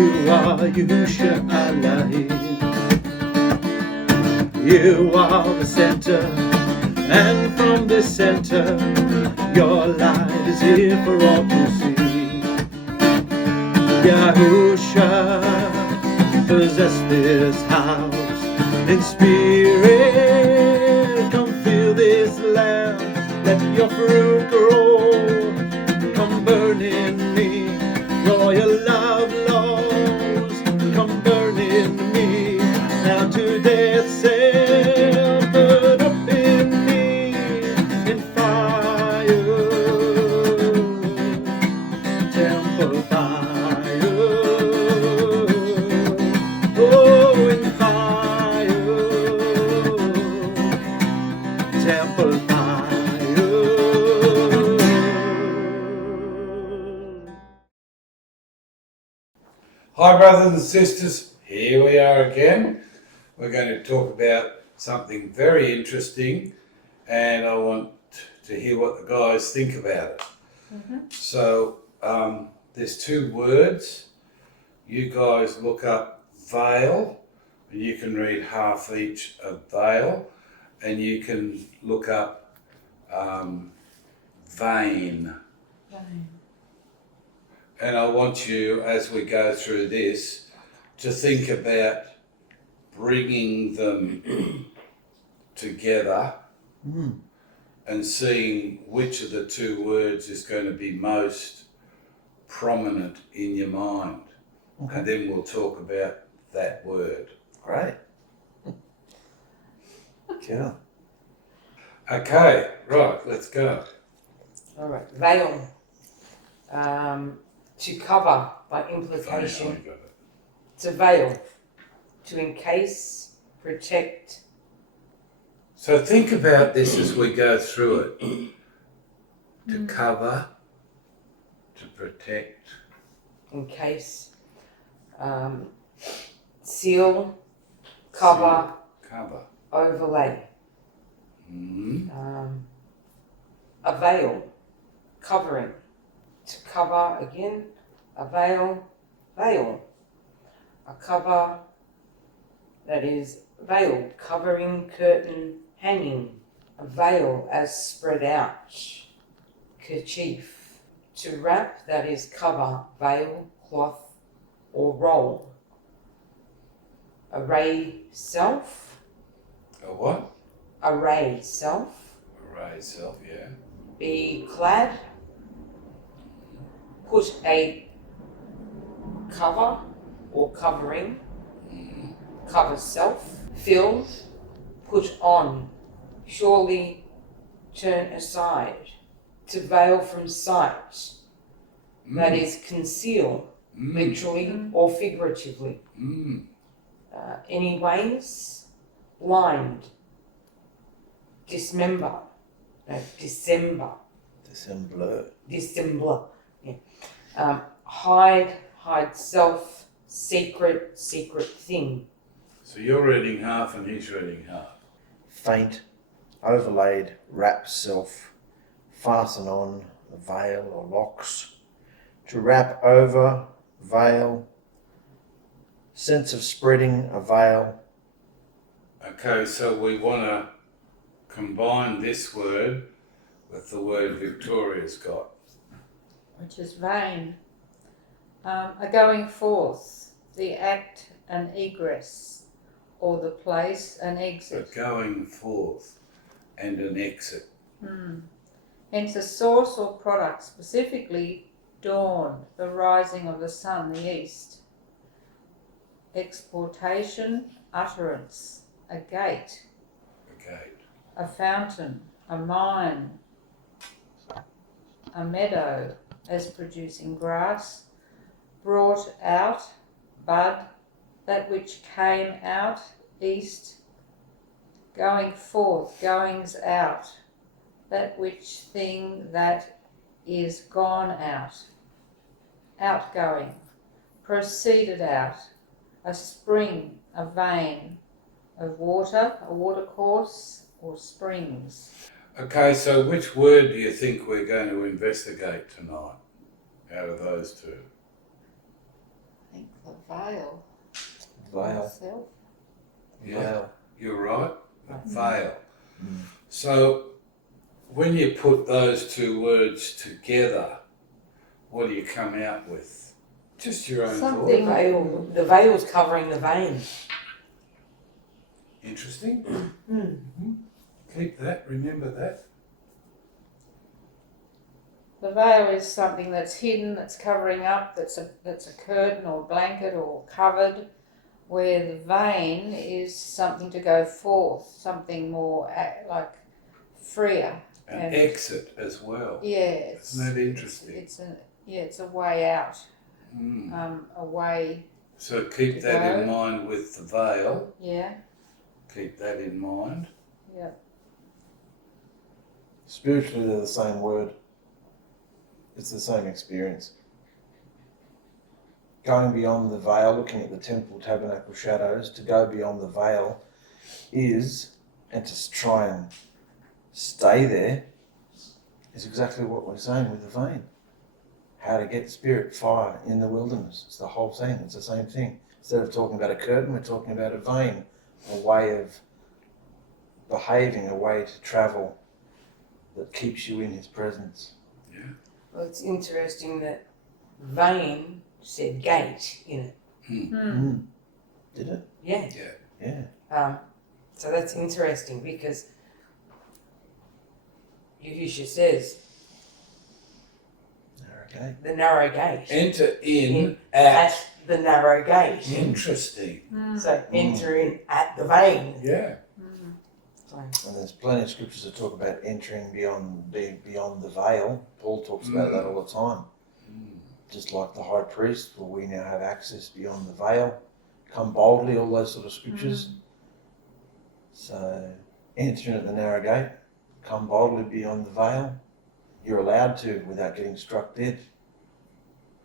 You are Yahusha Elohim. You are the center, and from the center, your light is here for all to see. Yahusha, possess this house in spirit. Come fill this land, let your fruit grow. Come burn in me, all your love laws. Come burn in me, now to death self. Burn up in me in fire, temple fire. Oh, in fire, temple fire. Hi brothers and sisters, here we are again. We're going to talk about something very interesting, and I want to hear what the guys think about it. So there's two words. You guys look up veil, and you can read half each of veil, and you can look up vein. And I want you, as we go through this, to think about bringing them together and seeing which of the two words is going to be most prominent in your mind. Okay. And then we'll talk about that word. Great. Cool. Okay, right, let's go. All right, veil. To cover by implication. Finally got it. To veil. To encase, protect. So think about this as we go through it. To cover, to protect. Encase. Seal. Cover. Cover. Overlay. Mm. A veil. Covering. To cover again. A veil. Veil. A cover. That is veil. Covering, curtain, hanging. A veil as spread out. Kerchief. To wrap, that is cover, veil, cloth, or roll. Array self. A what? Array self. Array self, yeah. Be clad. Put a cover or covering. Cover self. Fill. Put on. Surely turn aside. To veil from sight. That is conceal, literally or figuratively. Anyways, blind. Dismember. No, December. Dissembler. Yeah. Hide self, secret thing. So you're reading half and he's reading half. Faint, overlaid, wrap self, fasten on, veil or locks. To wrap over, veil. Sense of spreading, a veil. Okay, so we want to combine this word with the word Victoria's got. Which is vain. A going forth, the act and egress, or the place and exit. So going forth and an exit. Hence a source or product, specifically dawn, the rising of the sun, the east. Exportation, utterance, a gate. A gate. A fountain, a mine, a meadow as producing grass, brought out, bud, that which came out, east, going forth, goings out, that which thing that is gone out, outgoing, proceeded out, a spring, a vein of water, a watercourse or springs. Okay, so which word do you think we're going to investigate tonight out of those two? I think the Veil. Veil. Self. Yeah, Veil. you're right. A veil. Mm. So when you put those two words together, what do you come out with? Just your own Something- thought. The veil's covering the vein. Interesting. Mm. Keep that. Remember that. The veil is something that's hidden, that's covering up, that's a curtain or blanket or covered, where the vein is something to go forth, something more like freer. An And- exit as well. Yeah, Isn't that interesting? It's a way out, Mm. a way. So keep To that in go. mind with the veil. Yeah, Keep that in mind. yeah. Spiritually, they're the same word. It's the same experience. Going beyond the veil, looking at the temple, tabernacle shadows, to go beyond the veil is, and to try and stay there, is exactly what we're saying with the vein. How to get spirit fire in the wilderness. It's the whole thing. It's the same thing. Instead of talking about a curtain, we're talking about a vein, a way of behaving, a way to travel that keeps you in his presence. Well, it's interesting that vein said gate in it. Mm. Did it? Yeah. Yeah. So that's interesting because Yahusha says Okay. the narrow gate. Enter in At at. the narrow gate. Interesting. So enter in at the vein. Yeah. And there's plenty of scriptures that talk about entering beyond the veil. Paul talks about that all the time. Just like the high priest, well, we now have access beyond the veil. Come boldly, all those sort of scriptures. So enter in at the narrow gate. Come boldly beyond the veil. You're allowed to without getting struck dead.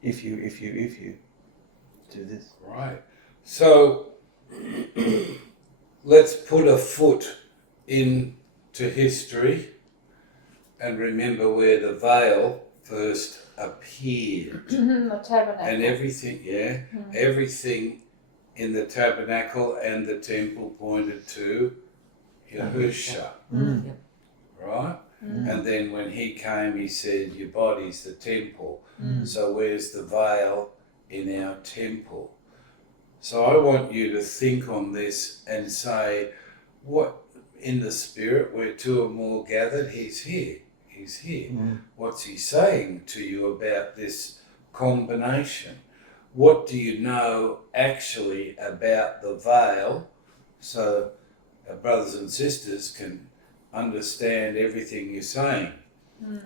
If you do this. Right. So let's put a foot into history and remember where the veil first appeared. The tabernacle. And everything, everything in the tabernacle and the temple pointed to Yahusha, right? And then when he came, he said, your body's the temple. So where's the veil in our temple? So I want you to think on this and say, what in the spirit, where two or more gathered, he's here. He's here. What's he saying to you about this combination? What do you know actually about the veil so our brothers and sisters can understand everything you're saying?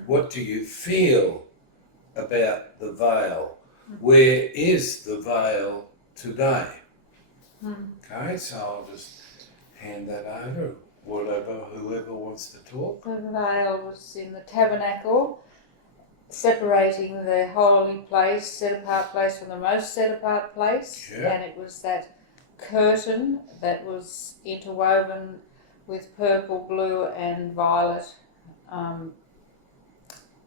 What do you feel about the veil? Where is the veil today? Okay, so I'll just hand that over. Whoever wants to talk. The veil was in the tabernacle, separating the holy place, set apart place from the most set apart place. Yeah. And it was that curtain that was interwoven with purple, blue and violet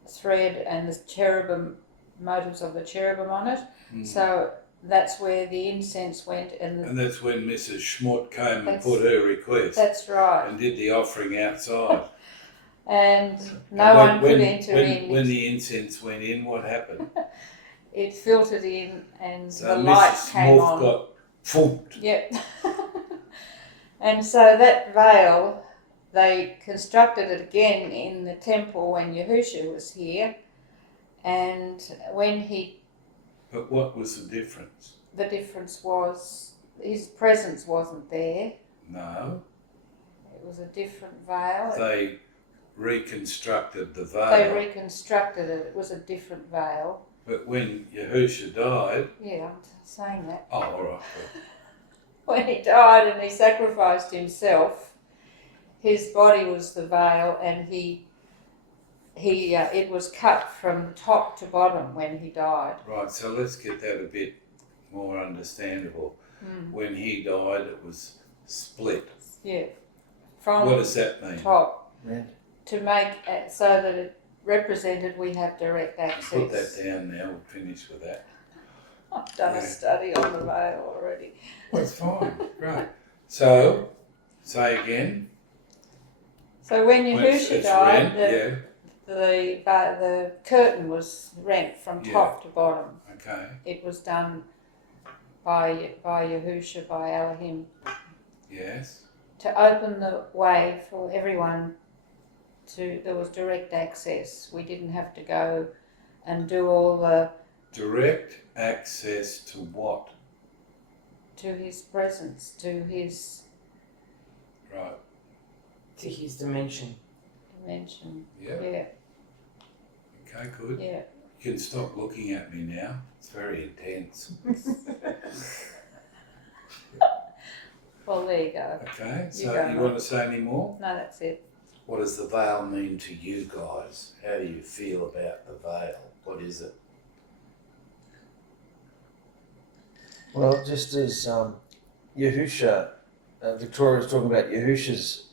thread and the cherubim, motives of the cherubim on it. So that's where the incense went. And that's when Mrs. Schmott came and That's- put her request That's right. and did the offering outside. And no one could enter in. When the incense went in, what happened? It filtered in and So the light Mrs. came Smith on. got fooped. Yep. And so that veil, they constructed it again in the temple when Yahusha was here. And when But what was the difference? the difference was his presence wasn't there. No, It was a different veil. they reconstructed the veil. They reconstructed it. It was a different veil. But when Yahusha died, Yeah, I'm saying that. oh, all right. When he died and he sacrificed himself, his body was the veil, and it was cut from top to bottom when he died. Right, so let's get that a bit more understandable. When he died, it was split. Yeah, from What does that mean? top Red. to make it so that it represented we have direct access. Put that down now, we'll finish with that. I've done a study on the veil already. That's fine. Great. So, say again. So when When Yahusha it's died, rent, the curtain was rent from top to bottom. Okay. It was done by Yahusha, by Elohim, Yes. to open the way for everyone there was direct access. We didn't have to go and do all the, Direct access to what? to his presence, to his Right. To his dimension. dimension. Yeah. Yeah, Okay, good. yeah. You can stop looking at me now. It's very intense. Well, there you go. Okay, You so go, you Mark. want to say any more? No, that's it. What does the veil mean to you guys? How do you feel about the veil? What is it? Well, just as Yahusha, Victoria was talking about Yahusha's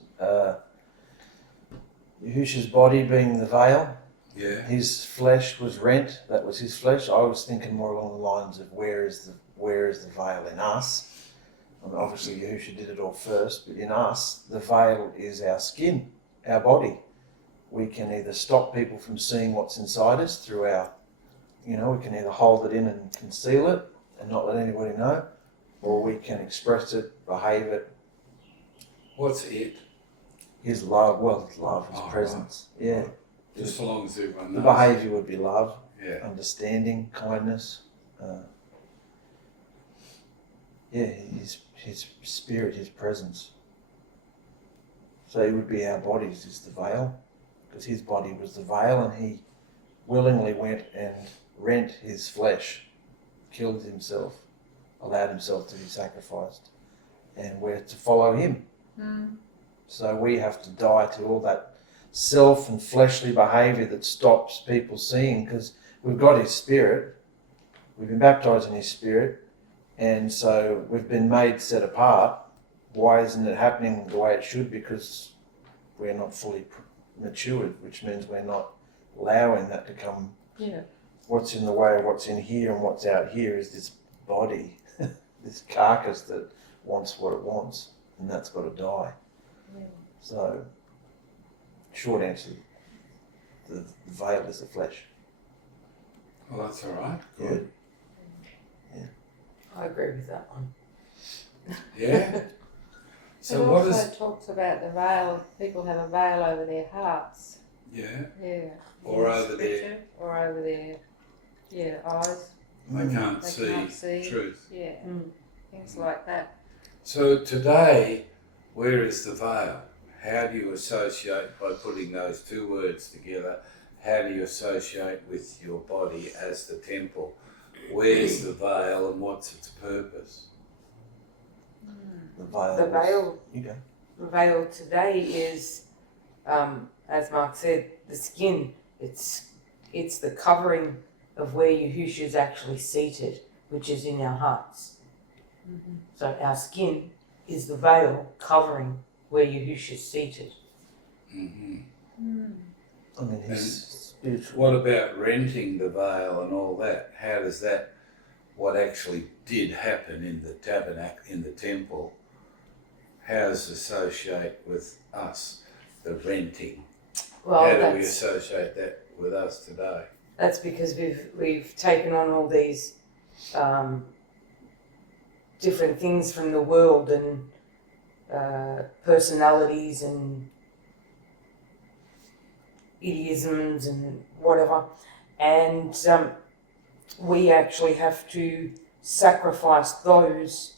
body being the veil. Yeah. His flesh was rent. That was his flesh. I was thinking more along the lines of where is the veil in us? I mean, obviously, Yahusha did it all first, but in us, the veil is our skin, our body. We can either stop people from seeing what's inside us through our, we can either hold it in and conceal it and not let anybody know, or we can express it, behave it. What's it? His love, his Oh, presence. Right. Yeah. Just so long as everyone The knows. behaviour would be love, Yeah. understanding, kindness. His spirit, his presence. So he would be our bodies, is the veil, because his body was the veil, and he willingly went and rent his flesh, killed himself, allowed himself to be sacrificed, and we're to follow him. Mm. So we have to die to all that self and fleshly behaviour that stops people seeing, because we've got his spirit, we've been baptised in his spirit, and so we've been made set apart. Why isn't it happening the way it should? Because we're not fully matured, which means we're not allowing that to come. Yeah. What's in the way of what's in here and what's out here is this body, this carcass that wants what it wants, and that's got to die. Yeah. So, short answer, the veil is the flesh. Well, that's all right. Good. I agree with that one. Yeah. So It what also is? talks about the veil. People have a veil over their hearts. Yeah. Yeah. Or In over their. Scripture, or over their eyes. They can't They can't see. truth. Yeah. Mm. Things like that. So today, where is the veil? How do you associate, by putting those two words together, how do you associate with your body as the temple? Where's the veil and what's its purpose? The veil. The veil. You go. The veil today is, as Mark said, the skin. It's the covering of where Yahusha is actually seated, which is in our hearts. Mm-hmm. So our skin is the veil covering where Yahusha is seated. Mm-hmm. Mm. I mean, his spiritual. What about renting the veil and all that? How does that, what actually did happen in the tabernacle, in the temple, how does it associate with us, the renting? Well, How do we that's, associate that with us today? that's because we've taken on all these different things from the world and personalities and idioms and whatever, and we actually have to sacrifice those,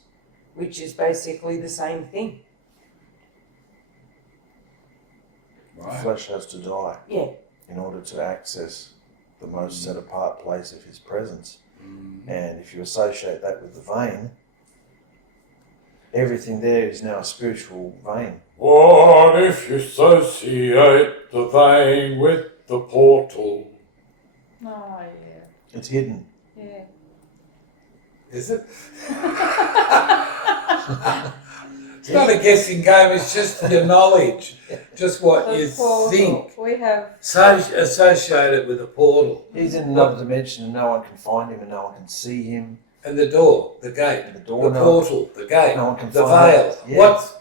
which is basically the same thing. Right? Flesh has to die. Yeah. In order to access the most set apart place of his presence. Mm. And if you associate that with the vein, everything there is now a spiritual vein. What if you associate the vein with the portal? Oh, yeah. It's hidden. Yeah. Is it? It's not a guessing game, it's just your knowledge, just what The you portal. think. We have. Associate it with a portal. He's in another dimension and no one can find him and no one can see him. And the door, the gate, The door, the no- portal, the gate, no one can the find veil. it. Yeah. What's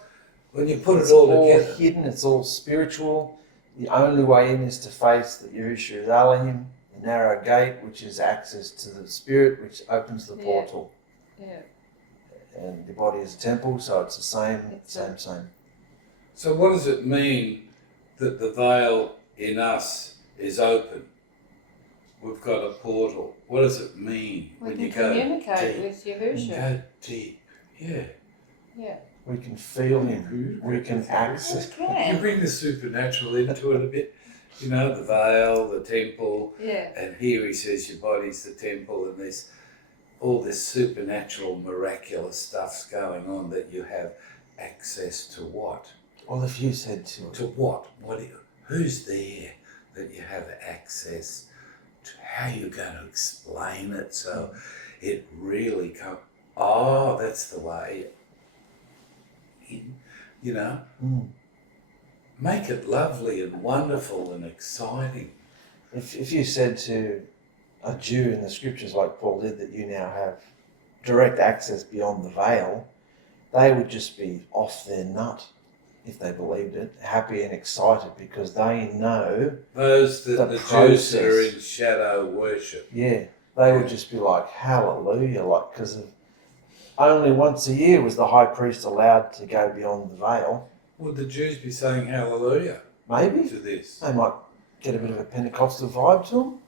when you put It's it all all together? hidden, it's all spiritual. The only way in is to face the Yahusha is Elohim, the narrow gate, which is access to the spirit, which opens the Yeah. portal. Yeah. And the body is a temple, so it's the same, It's same. So what does it mean that the veil in us is open? We've got a portal. What does it mean We when can you go communicate deep? with You Yahusha. go deep. Yeah. Yeah. We can feel him. We can access. We You can. bring the supernatural into it a bit. You know, the veil, the temple, Yeah. and here he says your body's the temple, and there's all this supernatural, miraculous stuff's going on that you have access to what? Well, if you said to To what? Who's there that you have access to? How are you going to explain it so it really comes? Oh, that's the way. You know, make it lovely and wonderful and exciting. if you said to a Jew in the scriptures like Paul did that you now have direct access beyond the veil, they would just be off their nut if they believed it, happy and excited because they know, Those that The the Jews that are process. in shadow worship. yeah, they would just be like, hallelujah, like, because only once a year was the high priest allowed to go beyond the veil. Would the Jews be saying hallelujah Maybe. to this? They might get a bit of a Pentecostal vibe to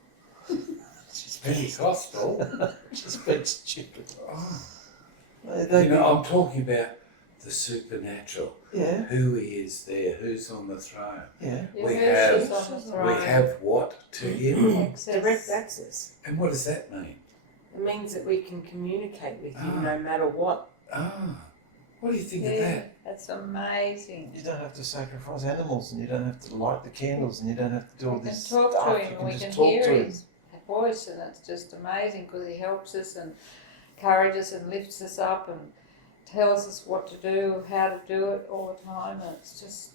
them. Pentecostal? Just being stupid. Oh. They You know, I'm talking about the supernatural. yeah, Who he is there, who's on the throne. yeah. We Yahusha's have- on the throne. We have what to him? Access. Direct access. And what does that mean? It means that we can communicate with you Ah. no matter what. What do you think of Yeah, that? that's amazing. You don't have to sacrifice animals, and you don't have to light the candles, and you don't have to do all We can this talk stuff. to You him, can we just can talk hear to him. his voice, and it's just amazing because he helps us and encourages and lifts us up and tells us what to do, how to do it all the time. And it's just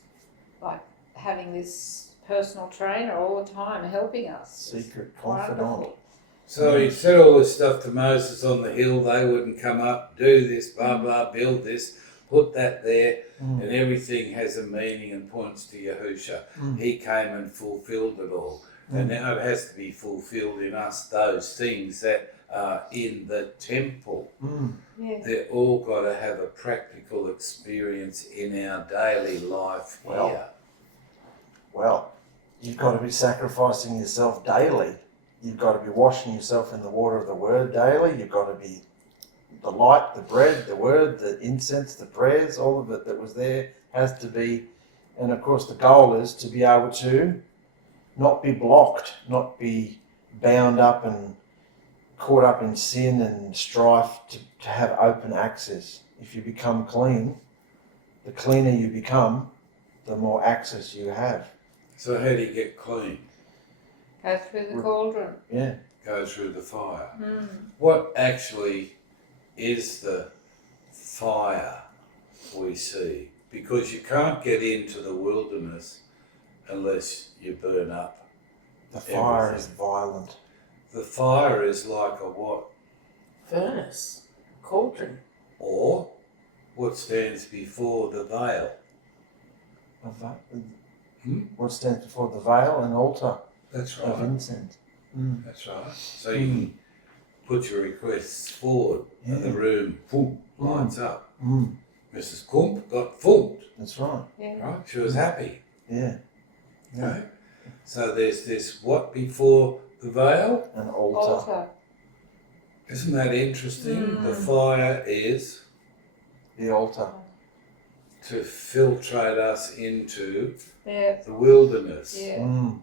like having this personal trainer all the time helping us. It's Secret confidant. wonderful. So he said all this stuff to Moses on the hill. They wouldn't come up, do this, blah, blah, build this, put that there. Mm. And everything has a meaning and points to Yahusha. Mm. He came and fulfilled it all. And now it has to be fulfilled in us, those things that are in the temple. Mm. Yeah. They're all got to have a practical experience in our daily life Well, here. Well, you've got to be sacrificing yourself daily. You've got to be washing yourself in the water of the Word daily. You've got to be the light, the bread, the Word, the incense, the prayers, all of it that was there has to be. And of course, the goal is to be able to not be blocked, not be bound up and caught up in sin and strife, to have open access. If you become clean, the cleaner you become, the more access you have. So how do you get clean? Go through the cauldron. Yeah. Go through the fire. Mm. What actually is the fire we see? Because you can't get into the wilderness unless you burn up. The fire Everything. is violent. The fire is like a what? Furnace. Cauldron. Or what stands before the veil? What stands before the veil? An altar That's of right. incense. That's right. So you can put your requests forward and the Yeah. room lights up. Mm. Mrs. Kump got fooled, That's right. Yeah. right? She was happy. Yeah. Okay? So there's this what before the veil? An altar. Altar. Isn't that interesting? The fire is The altar. to filtrate us into Yeah. the wilderness. Yeah. Mm.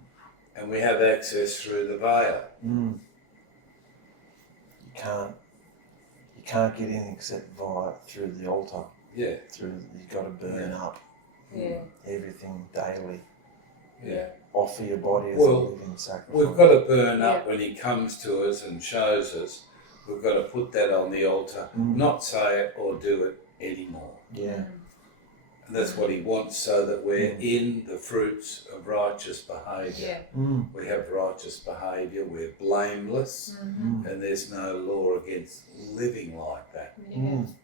And we have access through the veil. Mm. You can't get in except through the altar. Yeah. You've got to burn up Yeah. everything daily. Yeah. Offer your body as Well, a living sacrifice. We've got to burn up Yeah. when he comes to us and shows us. We've got to put that on the altar, Mm. not say it or do it anymore. Yeah. And that's what he wants, so that we're in the fruits of righteous behaviour. We have righteous behaviour, we're blameless, and there's no law against living like that.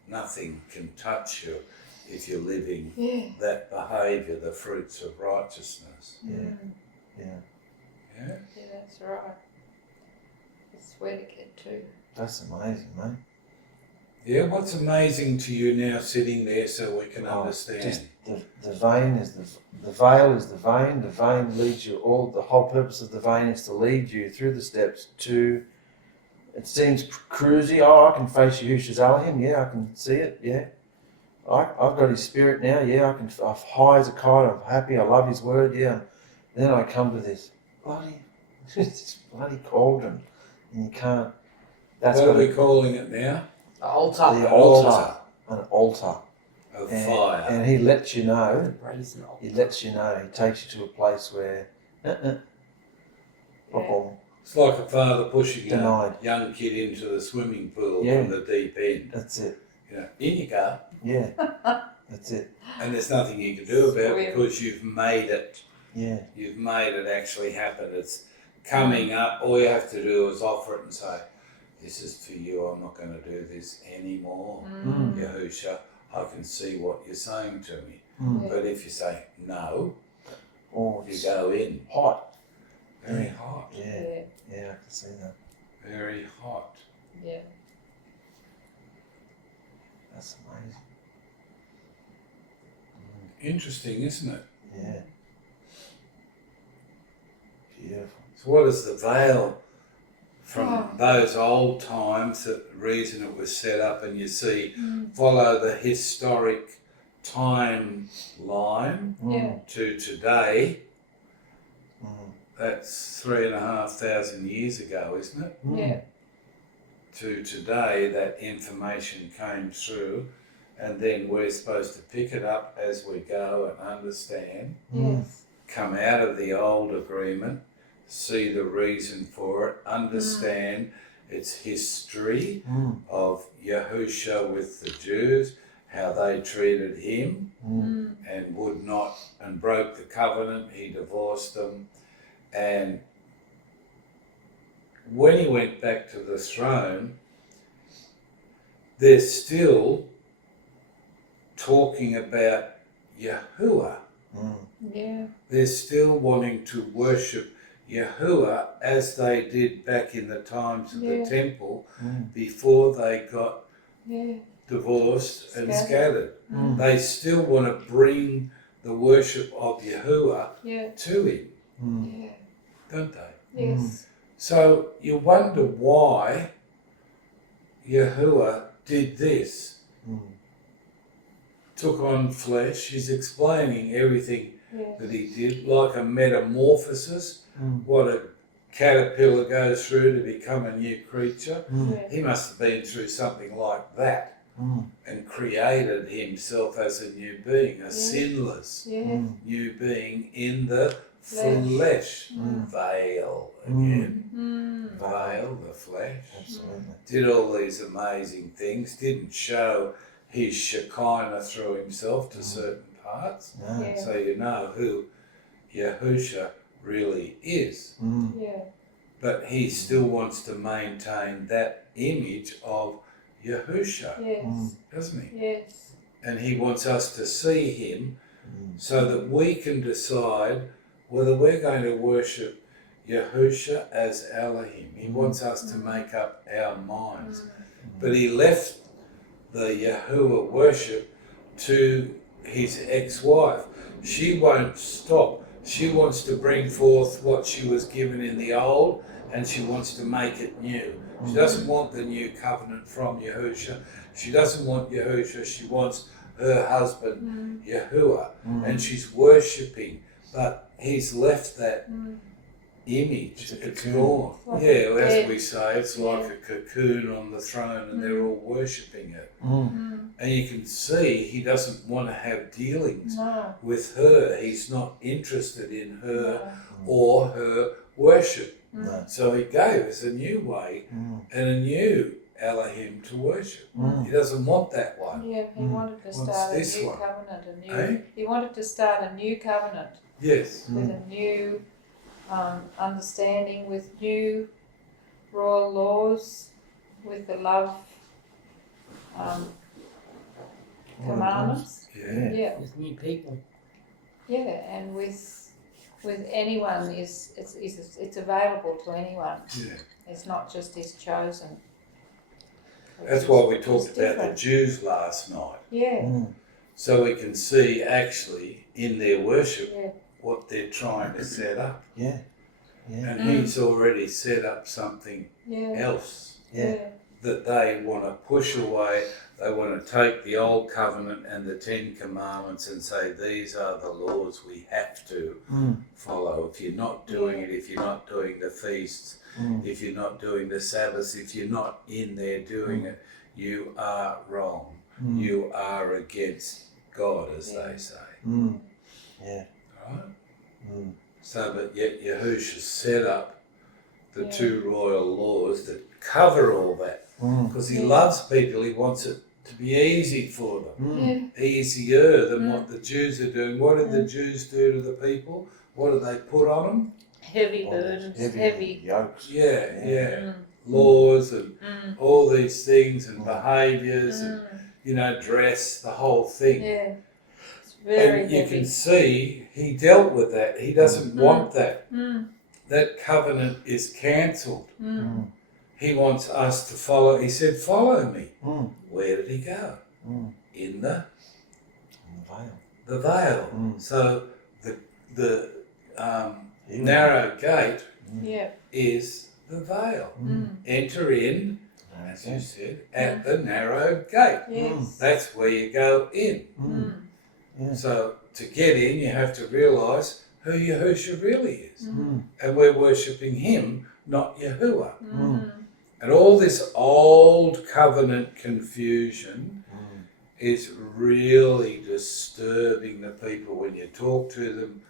Nothing can touch you if you're living that behaviour, the fruits of righteousness. Yeah, that's right. It's where to get to. That's amazing, mate. Yeah, what's amazing to you now sitting there so we can understand? Just the vein is the veil is the vein. The vein leads you the whole purpose of the vein is to lead you through the steps to, it seems cruisy. Oh, I can face Yahusha's Elohim. Yeah, I can see it. Yeah. I've got his spirit now. Yeah, I'm high as a kite. I'm happy. I love his word. Yeah. Then I come to this bloody cauldron. And you can't. That's what are we calling it now? The altar. The altar. An altar. Of fire. And he lets you know. The brazen altar. He lets you know. He takes you to a place where. It's like a father pushing Denied. a young kid into the swimming pool Yeah. from the deep end. That's it. You know, in you go. Yeah. That's it. And there's nothing you can do about it because you've made it. Yeah. You've made it actually happen. It's coming up. All you have to do is offer it and say, this is for you. I'm not going to do this anymore. Yahusha, I can see what you're saying to me. But if you say no, you go in. Hot. Very hot. Yeah. Yeah, I can see that. Very hot. Yeah. That's amazing. Interesting, isn't it? Yeah. Beautiful. So what is the veil from those old times, the reason it was set up, and you see, follow the historic timeline to today? That's 3,500 years ago, isn't it? Yeah. To today, that information came through, and then we're supposed to pick it up as we go and understand, come out of the old agreement, see the reason for it, understand its history of Yahusha with the Jews, how they treated him and would not, and broke the covenant, he divorced them. And when he went back to the throne, they're still talking about Yahuah. Yeah. They're still wanting to worship Yahuah as they did back in the times of the temple before they got divorced and scattered. They still want to bring the worship of Yahuah to him, don't they? Yes. So you wonder why Yahuah did this. Took on flesh. He's explaining everything that he did, like a metamorphosis, what a caterpillar goes through to become a new creature. He must have been through something like that and created himself as a new being, a sinless new being in the flesh. Veil again. Veil, the flesh. Absolutely. Did all these amazing things, didn't show his Shekinah through himself to certain parts. So you know who Yahusha really is. But he still wants to maintain that image of Yahusha, doesn't he? Yes. And he wants us to see him so that we can decide whether we're going to worship Yahusha as Elohim. He wants us to make up our minds. But he left the Yahuah worship to his ex-wife. She won't stop. She wants to bring forth what she was given in the old, and she wants to make it new. She doesn't want the new covenant from Yahusha. She doesn't want Yahusha. She wants her husband, Yahuah, and she's worshipping. But he's left that image. It's gone. As we say, it's like a cocoon on the throne, and they're all worshipping it. And you can see he doesn't want to have dealings with her. He's not interested in her or her worship. So he gave us a new way and a new Elohim to worship. Mm. He doesn't want that one. Yeah, he wanted to Wants start a this new one. covenant, Eh? he wanted to start a new covenant Yes. with a new understanding, with new royal laws, with the love commandments. Yeah. Yeah, With new people. yeah, and with anyone it's available to anyone. Yeah. It's not just his chosen. That's why we It's talked about the different. Jews last night. Yeah, Mm. So we can see actually in their worship yeah, what they're trying to set up. Yeah. Yeah. And he's already set up something yeah, else Yeah. that they want to push away. They want to take the old covenant and the 10 commandments and say, these are the laws we have to Mm. follow. If you're not doing it, if you're not doing the feasts, Mm. if you're not doing the Sabbaths, if you're not in there doing it, you are wrong. Mm. You are against God, as they say. Mm. Yeah. Right? Mm. So, but yet Yahusha set up the Yeah. 2 royal laws that cover all that. Mm. Because he Yeah. loves people, he wants it to be easy for them. Mm. yeah, Easier than Mm. what the Jews are doing. What did the Jews do to the people? What did they put on them? heavy All these burdens, heavy. yokes. Yeah. Mm, Laws and mm, all these things and Mm. behaviours and, mm, dress, the whole thing. yeah, it's very And you heavy. can see he dealt with that. He doesn't want that. Mm, That covenant is cancelled. mm, Mm. He wants us to follow. He said, follow me. Mm. Where did he go? Mm. In the Veil. veil. Mm. So the He was- narrow gate yeah, is the veil. mm, Enter in, as you Okay. said, at the narrow gate. yes, That's where you go in. Mm. mm, Yeah. So to get in, you have to realise who Yahusha really is. Mm. And we're worshipping him, not Yahuah. mm, And all this old covenant confusion Mm. is really disturbing the people. When you talk to them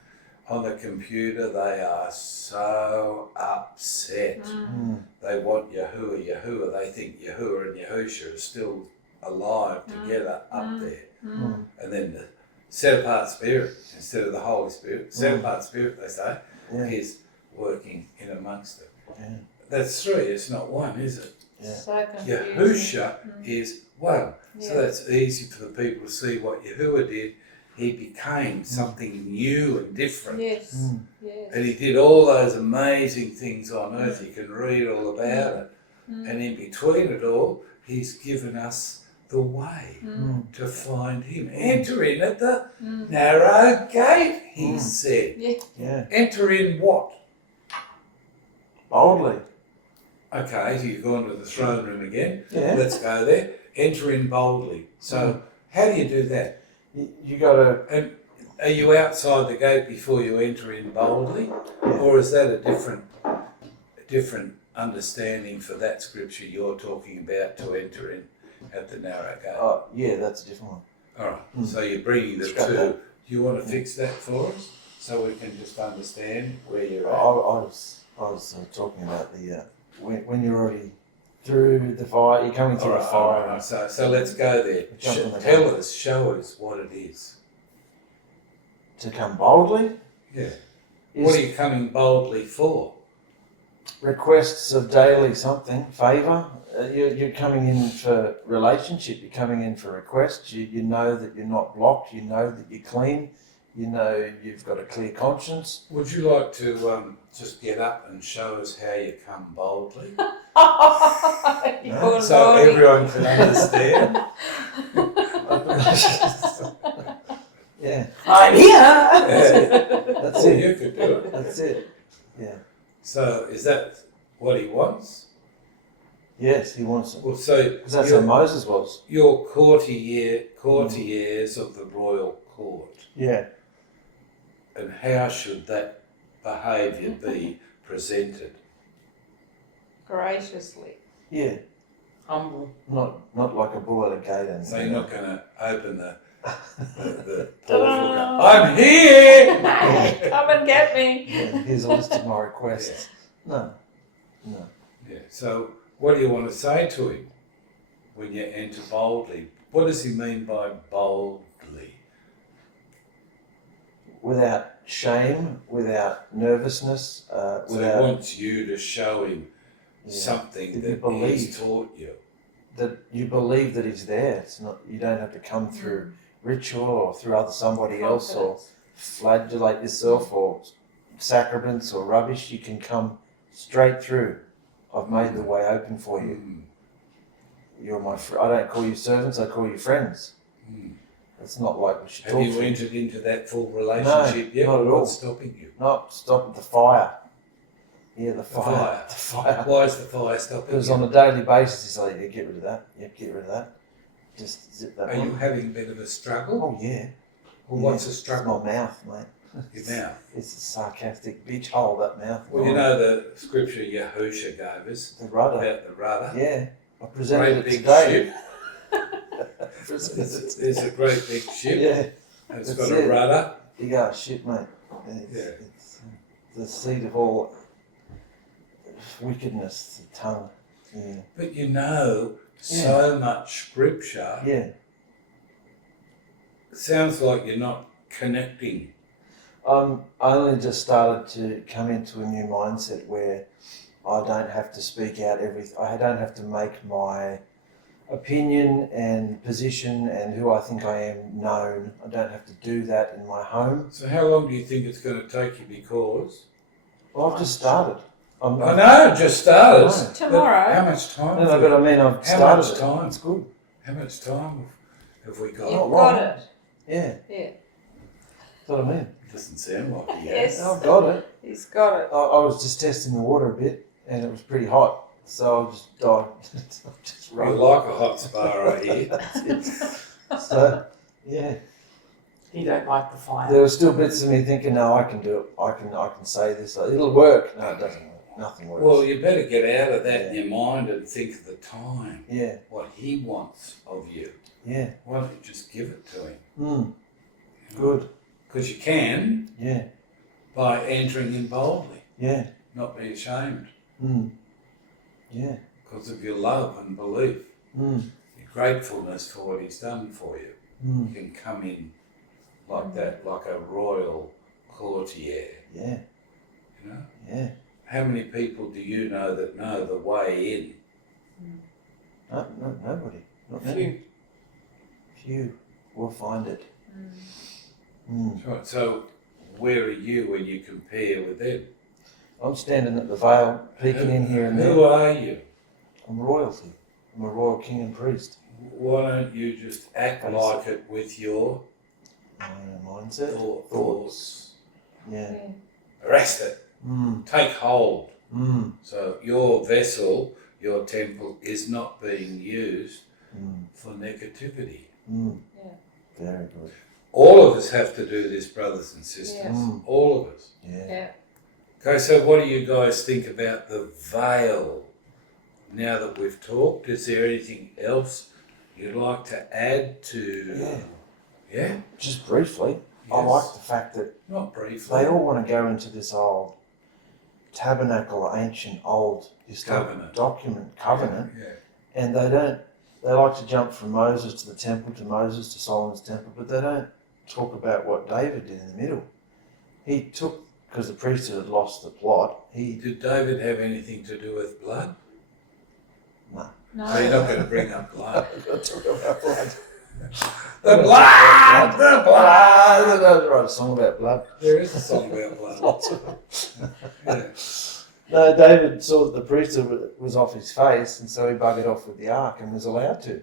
on the computer, they are so upset. Mm. They want Yahuah. They think Yahuah and Yahusha are still alive together up there. mm, And then the set apart spirit instead of the Holy Spirit, set apart spirit, they say, Yeah. is working in amongst them. Yeah. That's 3, it's not 1, is it? Yeah. so confusing. Yahusha is 1. So Yeah. that's easy for the people to see what Yahuah did. He became something new and different. Yes, Mm. yes, And he did all those amazing things on earth. You can read all about it. Mm. And in between it all, he's given us the way Mm. to find him. Enter in at the Mm. narrow gate, he Mm. said. yeah, Yeah. Enter in what? Boldly. Okay, so you've gone to the throne room again. Yeah. Let's go there. Enter in boldly. So how do you do that? You got to. And are you outside the gate before you enter in boldly? Or is that a different understanding for that scripture you're talking about, to enter in at the narrow gate? Oh, yeah, that's a different one. All right, so you're bringing the Scrap 2. that. Do you want to fix that for us so we can just understand where you're I at? was talking about the when you're already through the fire, you're coming through the fire. all right. So let's go there. Jump in the Tell gate. us, show us what it is. To come boldly. Yeah. Is What are you coming boldly for? requests of daily something, favour. You're coming in for relationship. You're coming in for requests. You know that you're not blocked. You know that you're clean. You know you've got a clear conscience. Would you like to just get up and show us how you come boldly? You're So naughty. everyone can understand. Yeah, I'm here! that's Or it. you could do it. That's it. Yeah. So is that what he wants? Yes, he wants it. Well, so Because that's how Moses was. you're courtiers of the royal court. Yeah. And how should that behaviour be presented? Graciously. Yeah. Humble. Not like a bull at a gate. And So you're not going to open the portal. Ta-da! I'm here! Come and get me. Yeah, here's a list of my requests. No. Yeah. So what do you want to say to him? when you enter boldly. What does he mean by boldly? Without shame, without nervousness, So without... he wants you to show him something That you that believe. he's taught you. That you believe that he's there. It's not. You don't have to come through ritual or through somebody else or flagellate yourself or sacraments or rubbish. You can come straight through. I've made the way open for you. You're my. I don't call you servants. I call you friends. It's not like we should Have talk you to entered into that full relationship yet? not at all. What's stopping you? No, stop the fire. Yeah, the fire. fire. The fire. Why is the fire stopping Because you? on a daily basis, he's like, yeah, get rid of that. Yeah, get rid of that. Just zip that Are one. you having a bit of a struggle? Oh, yeah. Well, Yeah. what's the struggle? It's my mouth, mate. Your mouth. It's a sarcastic bitch hole, that mouth. Well, you know the scripture Yahusha gave us The rudder. about the rudder. Yeah. I presented Great it big today. ship. Presented it There's a great big ship. Yeah. And it's That's got a it. rudder. You go, shit, mate. It's, Yeah. it's the seed of all wickedness, the tongue. Yeah. But you know, so much scripture Yeah. sounds like you're not connecting. I only just started to come into a new mindset where I don't have to speak out everything. I don't have to make my opinion and position and who I think I am known. I don't have to do that in my home. So how long do you think it's going to take you? Because Well, I've just started. I know, just started. I know. But Tomorrow. how much time? No, but I mean, I've How started. much time? It's good. How much time have we got? You've Oh, got right. it. Yeah, Yeah. that's what I mean. Doesn't sound like it. Yes. I've got it. He's got it. I was just testing the water a bit, and it was pretty hot, so I just dived. Just We run. like a hot spa right here. So, yeah. You don't like the fire. There were still bits of me thinking, no, I can do it. I can say this. It'll work. No, it doesn't work. Nothing works. Well, you better get out of that in your mind and think of the time, yeah, what he wants of you. yeah. Why don't you just give it to him? Good. Because you can Yeah, by entering in boldly, yeah. not be ashamed Yeah. because of your love and belief, your gratefulness for what he's done for you. You can come in like that, like a royal courtier, Yeah, you know? yeah. How many people do you know that know the way in? No, nobody. Not Few. many. Few will find it. Right, so where are you when you compare with them? I'm standing at the veil, peeking in here and Who there. are you? I'm royalty. I'm a royal king and priest. Why don't you just act like it with your My mindset, thoughts? Yeah. Arrest it. Take hold. So your vessel, your temple, is not being used for negativity. Very good. All of us have to do this, brothers and sisters. Yes. All of us. Yeah. Yeah. Okay, so what do you guys think about the veil? Now that we've talked, is there anything else you'd like to add to? Yeah? Just briefly, I Yes. like the fact that Not briefly. they all want to go into this old tabernacle, ancient, old historic Covenant. covenant, Yeah. and they like to jump from Moses to the temple to Moses to Solomon's temple, but they don't talk about what David did in the middle. He took, because the priesthood had lost the plot, Did David have anything to do with blood? No. So you're not going to bring up blood. talk about blood. The blood! The blood! They write a song about blood. There is a song about blood. Lots of them. Yeah. No, David saw that the priesthood was off his face, and so he buggered off with the ark and was allowed to,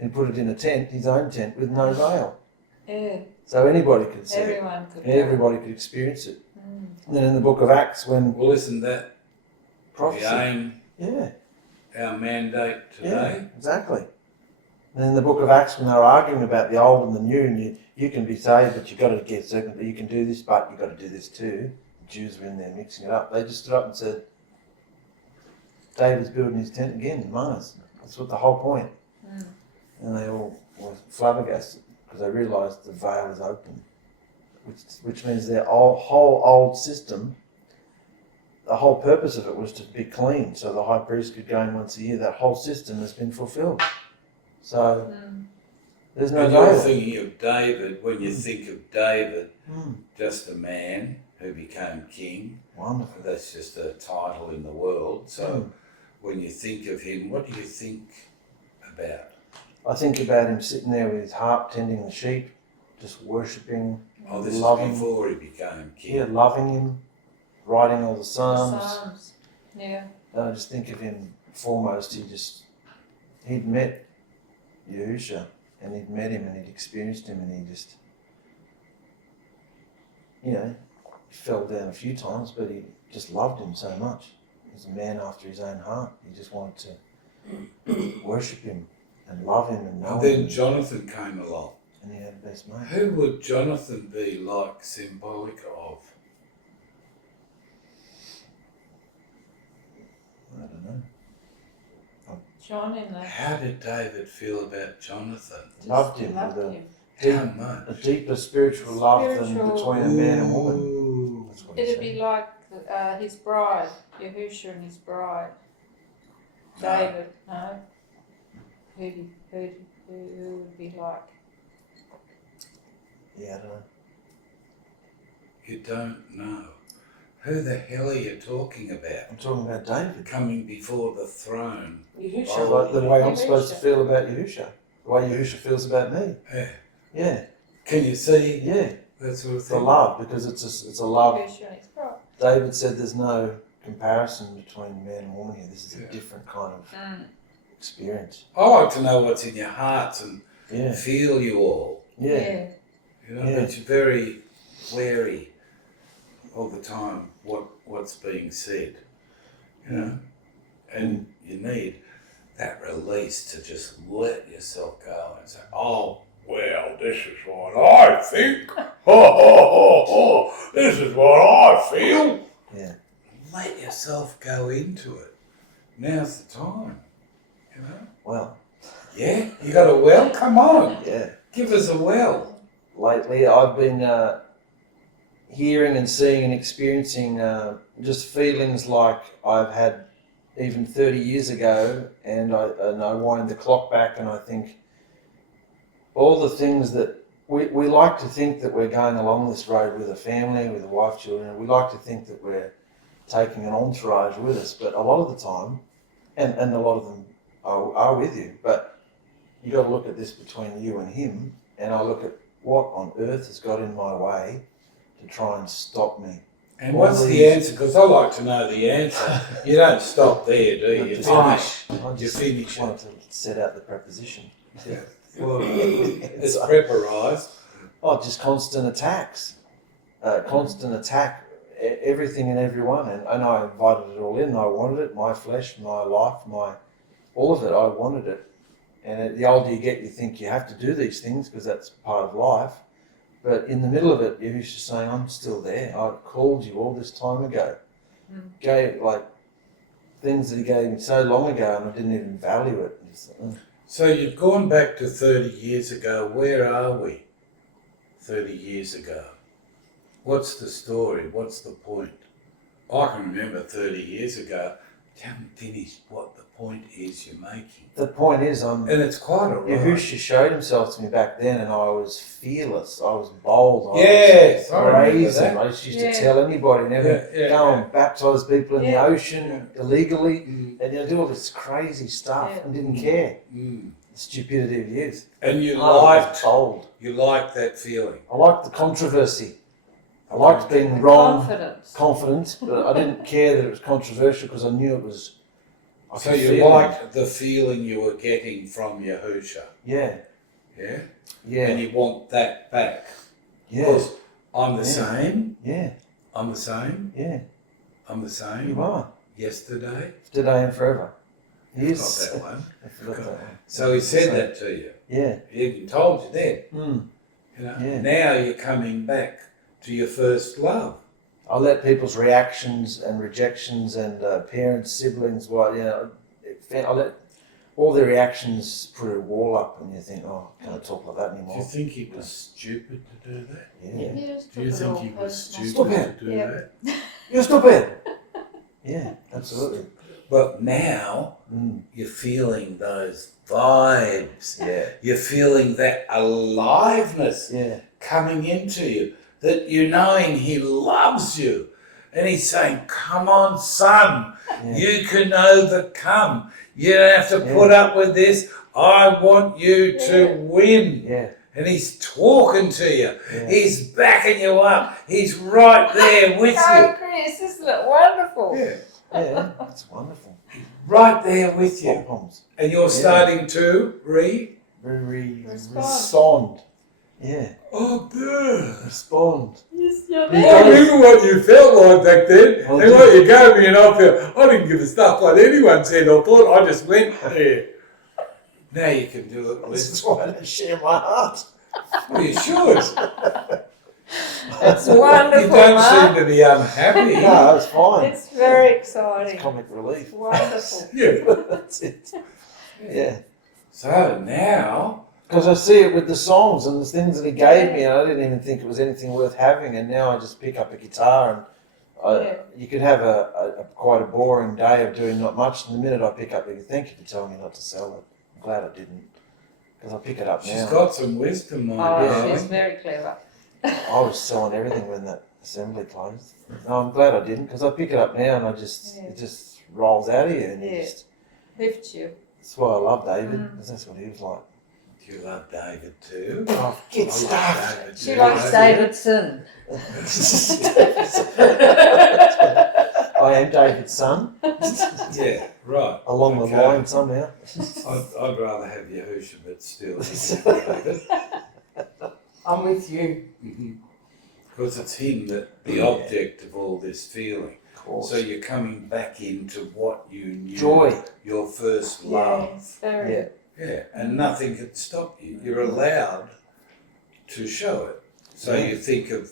and put it in a tent, his own tent, with no veil. Yeah. So anybody could see it. Everyone could. Everybody could experience it. And then in the book of Acts, when Well, isn't that prophecy, the aim, yeah, our mandate today? exactly. And in the book of Acts, when they were arguing about the old and the new, and you can be saved, but you've got to get circumcised, you can do this, but you've got to do this too. The Jews were in there mixing it up. They just stood up and said, David's building his tent again among us. That's what the whole point. And they all were flabbergasted because they realised the veil is open, which means their whole old system, the whole purpose of it was to be clean so the high priest could go in once a year. That whole system has been fulfilled. So there's no And you're veil. thinking of David, when you think of David, just a man who became king. Wonderful. That's just a title in the world. So when you think of him, what do you think about? I think about him sitting there with his harp, tending the sheep, just worshipping. Oh, this loving, is before he became king. Yeah, loving him, writing all the psalms. Psalms. Yeah. And I just think of him foremost. He'd met Yahusha, and he'd met him, and he'd experienced him, and he just, he fell down a few times, but he just loved him so much. He's a man after his own heart. He just wanted to worship him and love him and know And then him. Jonathan came along. And he had a best mate. Who would Jonathan be like, symbolic of? I don't know. John in the How did David feel about Jonathan? Loved him loved with a him. How deep, much? a deeper spiritual love than Spiritual. between a man and woman. Ooh. That's what he It'd said. be like his bride, Yahusha and his bride. David, no? Who would be like? Yeah, I don't know. You don't know. Who the hell are you talking about? I'm talking about David. Coming before the throne. Yahusha. Like the way I'm Yahusha. supposed to feel about Yahusha. The way Yahusha feels about me. Yeah. Yeah, Can you see yeah. that sort of It's a thing? love, because it's a love. Yahusha and his bride. David said there's no comparison between man and woman here. This is a Yeah. different kind of experience. I like to know what's in your hearts and Yeah, feel you all. yeah, You know, Yeah. but you're very wary all the time what's being said. You know? And you need that release to just let yourself go and say, oh, well, this is what I think. This is what I feel. yeah. Let yourself go into it. Now's the time. You know? Well, Yeah? You got a well? Come on. yeah. Give us a well. Lately, I've been hearing and seeing and experiencing just feelings like I've had even 30 years ago, and I wind the clock back and I think all the things that we like to think that we're going along this road with a family, with a wife, children. We like to think that we're taking an entourage with us, but a lot of the time, and a lot of them are with you, but you got to look at this between you and him, and I look at what on earth has got in my way to try and stop me. And what's the answer? Because I like to know the answer. You don't stop there, do you? You finish. I You just finish wanted to set out the preposition. Yeah. Well, it's preparised. Oh, just constant attacks. Constant attack, everything and everyone. And I invited it all in. I wanted it, my flesh, my life, all of it. I wanted it. And the older you get, you think you have to do these things because that's part of life. But in the middle of it, Yahusha just saying, I'm still there. I called you all this time ago. Gave, things that he gave me so long ago, and I didn't even value it. So you've gone back to 30 years ago. Where are we 30 years ago? What's the story? What's the point? I can remember 30 years ago. Haven't finished what the point is you're making. The point is, And it's quite all right. Yahusha showed himself to me back then, and I was fearless. I was bold. Yes, I I was remember brazen. that. I just used Yeah. to tell anybody, never Yeah, go yeah. and baptise people in the Yeah. ocean illegally, Mm, and do all this crazy stuff Yeah. and didn't care. mm. The stupidity of youth. And you I was liked bold. that feeling. I liked the controversy. I liked being wrong, Confidence. confident, but I didn't care that it was controversial because I knew it was. I So could you feel it. liked the feeling you were getting from Yahusha, Yeah, yeah? yeah, And you want that back. yeah, Because I'm the Yeah. same, yeah, I'm the same, yeah. I'm the same. You are Yesterday. today and forever. He is. Not that one. I forgot that one. So he said that to you. Yeah. He even told you then. Mm. You know? Yeah. Now you're coming back to your first love. I let people's reactions and rejections and parents, siblings, I let all their reactions put a wall up, and you think, oh, I can't talk like that Do you anymore. think he was stupid to do that? Yeah. You just Do you took it think all he was personal. stupid Stop it. to do Yeah. that? You stop it. Yeah, absolutely. But now you're feeling those vibes. Yeah. You're feeling that aliveness coming into you, that you're knowing he loves you. And he's saying, come on, son, you can overcome. You don't have to put up with this. I want you to win. Yeah. And he's talking to you. Yeah. He's backing you up. He's right there with you. Oh, Chris, isn't it wonderful? Yeah. Yeah, that's wonderful. Right there with you. Pom-poms. And you're starting to respond. Yeah. Oh, good. Respond. Yes, you're I there. remember what you felt like back then, and what you gave me, and I didn't give a stuff what anyone said or thought. I just went there. Now you can do it. This is why I don't share my heart. Well, you should. It's wonderful, You don't Mark. seem to be unhappy. No, it's fine. It's very exciting. It's comic relief. It's wonderful. Yeah. That's it. Yeah. So now, Because I see it with the songs and the things that he gave me, and I didn't even think it was anything worth having. And now I just pick up a guitar, and you could have a quite a boring day of doing not much. And the minute I pick up it, thank you for telling me not to sell it. I'm glad I didn't, because I pick it up now. she's got some wisdom, my Oh, darling. she's very clever. I was selling everything when that assembly closed. No, I'm glad I didn't, because I pick it up now and it just rolls out of you, and you just. Lifts you. That's why I love David, because that's what he was like. Do you love David too? Oh, get stuff. David She too. likes Davidson. I am David's son, Yeah, right. along the line somehow. I'd rather have Yahusha, but still, David. I'm with you. Because it's him that the object of all this feeling. Of course. So you're coming back into what you knew. Joy. Your first love. Yes, very. Yeah, and nothing can stop you. You're allowed to show it. So you think of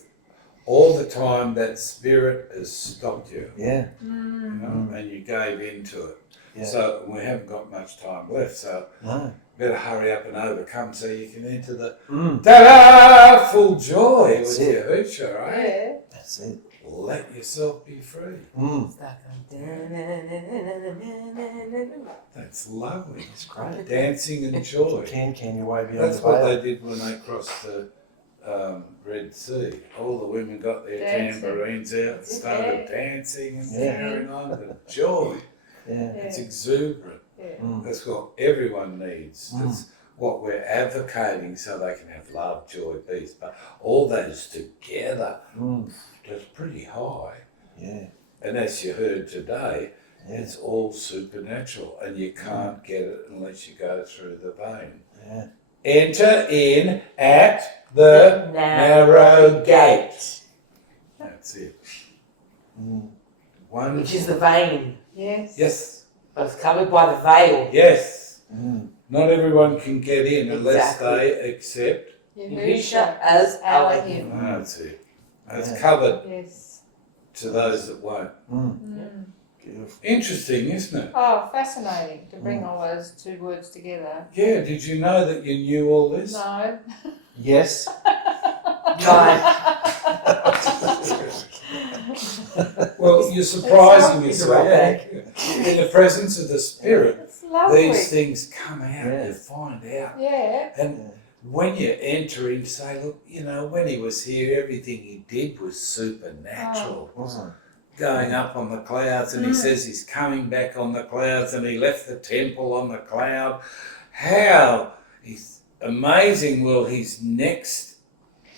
all the time that spirit has stopped you, Yeah. you know, and you gave into it. Yeah. So we haven't got much time left, so No. better hurry up and overcome so you can enter the Mm. ta-da, full joy That's with it. Yahusha, right? Yeah. That's it. Let yourself be free. Mm. It's like a That's lovely. It's great. Dancing and joy. Can you way beyond That's the what veil? they did when they crossed the Red Sea. All the women got their Dancing. tambourines out and started dancing and Yeah. carrying on with joy. Yeah. It's exuberant. Yeah. Mm. That's what everyone needs. That's what we're advocating, so they can have love, joy, peace. But all those together, Mm. that's pretty high. Yeah. And as you heard today, Yeah. it's all supernatural, and you can't get it unless you go through the vein. Yeah. Enter in at the narrow gate. That's it. Mm. One. which is the vein. Yes. Yes. But it's covered by the veil. Yes. Mm. Not everyone can get in unless Exactly. they accept. Yahusha as Elohim. That's it. It's Yeah. covered Yes. to those that won't. Mm. Beautiful. Interesting, isn't it? Oh, fascinating to bring all those two words together. Yeah. Did you know that you knew all this? No. Yes. Well, you're surprising It's yourself. In the presence of the Spirit, It's lovely. these things come out. Yeah. You find out. Yeah. And when you enter in, say, look, you know, when he was here, everything he did was supernatural. Awesome. Going up on the clouds, and he says he's coming back on the clouds, and he left the temple on the cloud. How amazing will his next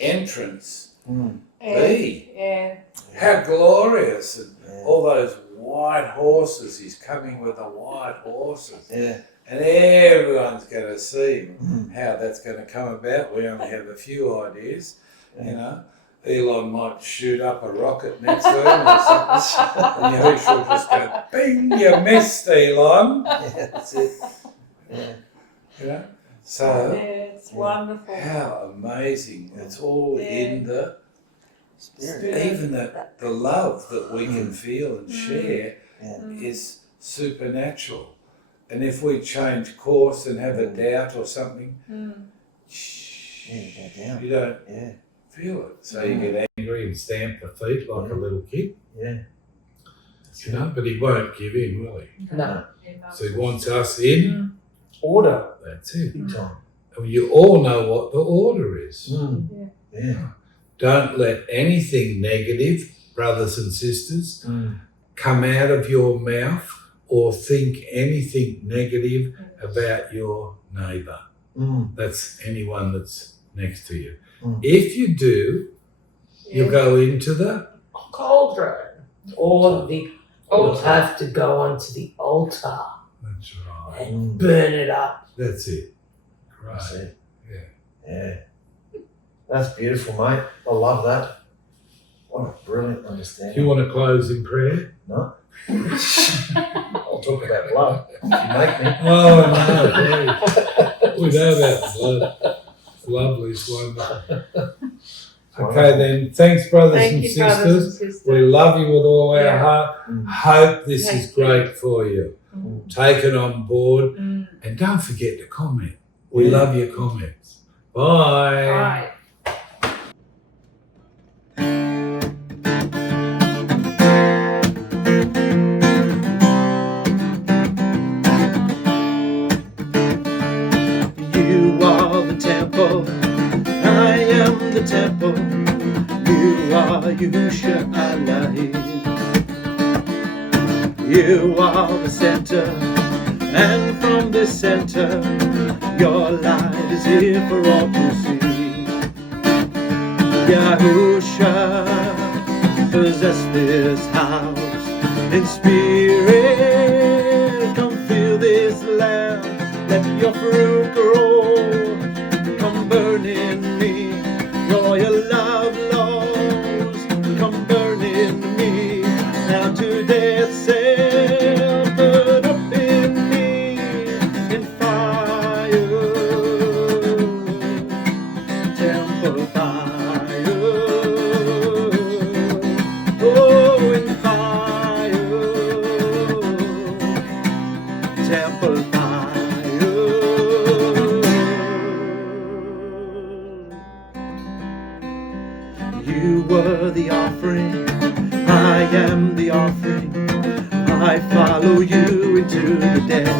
entrance Mm. be? Yeah. How glorious. And Yeah. all those white horses, he's coming with the white horses. Yeah. And everyone's going to see Mm. how that's going to come about. We only have a few ideas, you know. Elon might shoot up a rocket next to him or something. And Yahushua will just go, bing, you missed, Elon. Yeah, that's it. Yeah. You know? So, Yeah, it's wonderful. how amazing. It's all in the, Spirit. even the love that we can feel and share Yeah. is supernatural. And if we change course and have a doubt or something, Yeah, you go down. you don't Yeah. feel it. So you get angry and stamp the feet like a little kid. Yeah. You know, but he won't give in, will he? No. So he wants us in Order. That's it. Big time. And you all know what the order is. Yeah. Don't let anything negative, brothers and sisters, come out of your mouth or think anything negative about your neighbour. That's anyone that's next to you. If you do, you go into the Cauldron. Or you'll have to go onto the altar That's right. and burn it up. That's it. Right. That's it. Yeah. That's beautiful, mate. I love that. What a brilliant understanding. Do you want to close in prayer? No? I'll talk about blood if you make me. Oh, no. We know about blood. It's lovely. It's wonderful. Okay, then. Thanks, brothers and sisters. We love you with all our heart. Hope this is great for you. Take it on board. And don't forget to comment. We love your comments. Bye. You are the temple, I am the temple. You are Yahusha 𝗪𝗪. You are the center, and from this center, your light is here for all to see. Yahusha, possess this house in spirit. Come fill this land, let your fruit grow. Come burn in me, royal love laws. Come burn in me, now to death self. Burn up in me in fire, temple fire. Oh, in fire, temple fire. You were the offering, I am the offering. I follow you into the dead.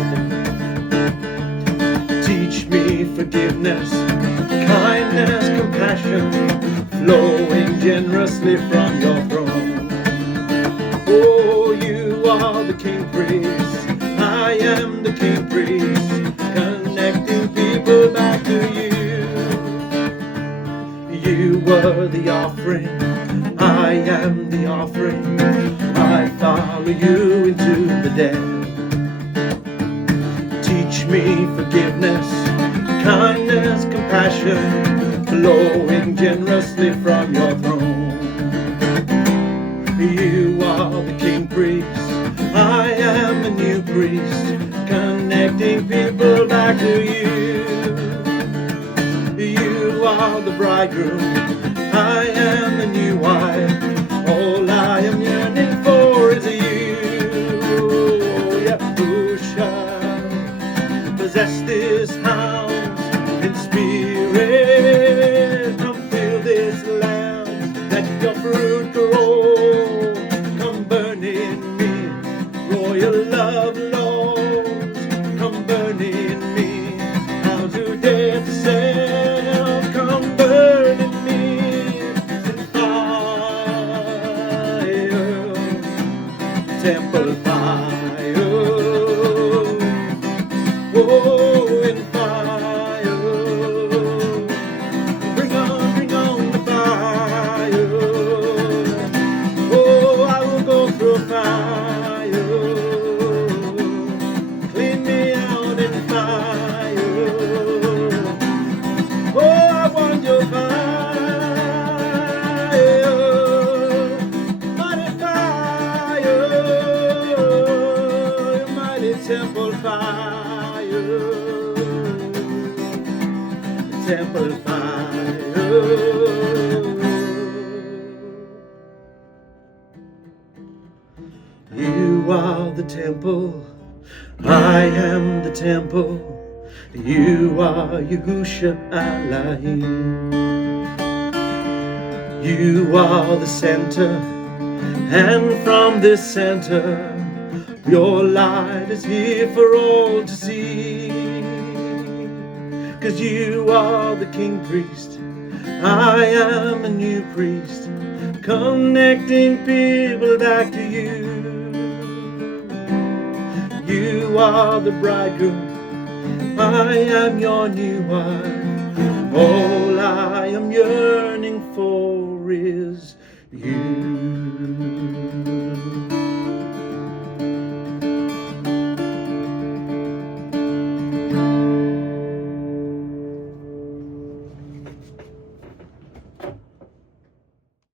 Teach me forgiveness, kindness, compassion, flowing generously from your throne. Oh, you are the king priest, I am the king priest, connecting people back to you. You were the offering, I am the offering. I follow you into the dead. Teach me forgiveness, kindness, compassion, flowing generously from your throne. You are the king priest, I am a new priest, connecting people back to you. You are the bridegroom, I am the new wife. All I am yearning for is you. Yahusha, possess this house in spirit. Come fill this land, let your fruit grow. Come burn in me, royal love laws. Come burn in me, how to death self. Come burn in me in fire, temple fire. Oh, in fire. Bring on the fire. Oh, I will go through fire. Clean me out in fire. Oh, I want your fire. Mighty fire. Mighty temple fire. Temple fire. You are the temple, I am the temple. You are Yahusha 𝗪𝗪. You are the center, And from this center, your light is here for all to see. 'Cause you are the king priest, I am a new priest, connecting people back to you. You are the bridegroom, I am your new wife. All I am yearning for is you.